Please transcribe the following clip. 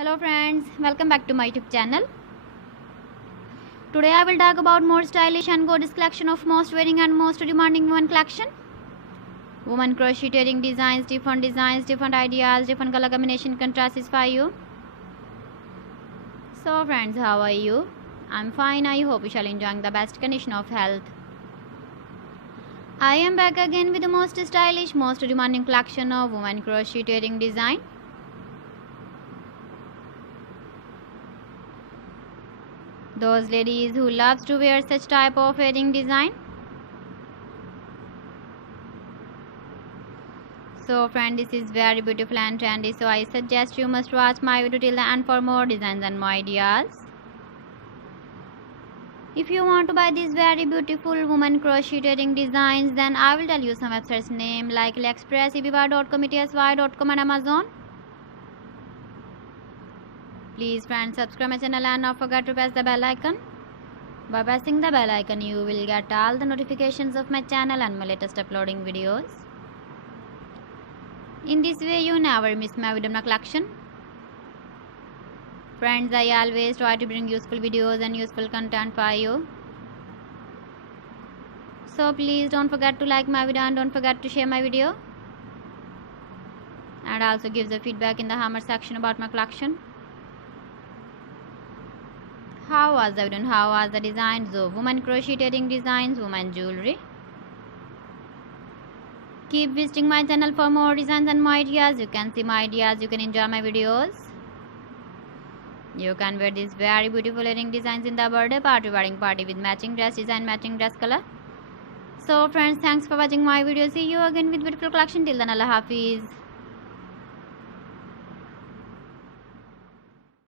Hello friends, welcome back to my YouTube channel. Today I will talk about more stylish and gorgeous collection of most wearing and most demanding women collection. Women crocheting designs, different ideas, different color combination contrasts for you. So friends, how are you? I'm fine. I hope you shall enjoying the best condition of health. I am back again with the most stylish, most demanding collection of women crocheting design. Those ladies who loves to wear such type of wedding design. So friend, this is very beautiful and trendy, so I suggest you must watch my video till the end for more designs and more ideas. If you want to buy these very beautiful woman crocheting designs, then I will tell you some websites name like AliExpress, eBay.com, etsy.com and Amazon. Please friends, subscribe my channel and not forget to press the bell icon. By pressing the bell icon, you will get all the notifications of my channel and my latest uploading videos. In this way, you never miss my video collection. Friends, I always try to bring useful videos and useful content for you. So please don't forget to like my video and don't forget to share my video. And also give the feedback in the comment section about my collection. How was the video and how was the designs of women crocheting designs, women jewelry? Keep visiting my channel for more designs and more ideas. You can see my ideas, you can enjoy my videos. You can wear these very beautiful earring designs in the birthday party, wedding party with matching dress design, matching dress color. So friends, thanks for watching my video. See you again with beautiful collection. Till then, Allah Hafiz.